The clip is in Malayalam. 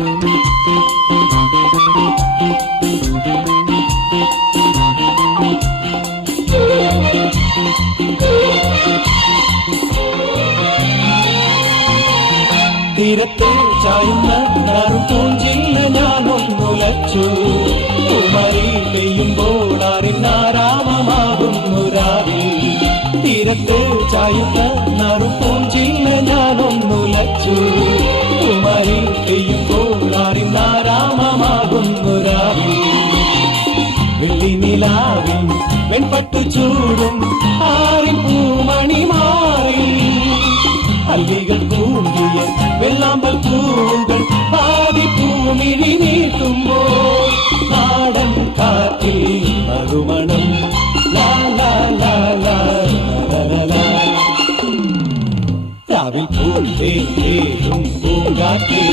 തീരത്തിൽ ചായുന്ന പൂഞ്ചില്ല ഞാനൊന്നുലച്ചു. കുമരി പെയ്യുമ്പോൾ അറിഞ്ഞാരാമമാകുന്നു രാവിൽ. തീരത്തിൽ ചായുന്ന പൂഞ്ചില്ല ഞാനൊന്നുലച്ചു. കുമരി പെയ്യുമ്പോൾ അറിഞ്ഞാരാമമാകുന്നു രാവിൽ. വെള്ളി നിലാവിൽ വെൺപട്ടു ചൂടും ആറിൻ പൂമണി മാറി. അല്ലികൾ പൂങ്കിയ വെള്ളാമ്പൽ പൂവുകൾ പാതി പൂമിഴി നീട്ടുമ്പോൾ നാടൻ കാറ്റിൽ നറുമണം. രാവിൽ പൂന്തേരും പൂങ്കാറ്റേ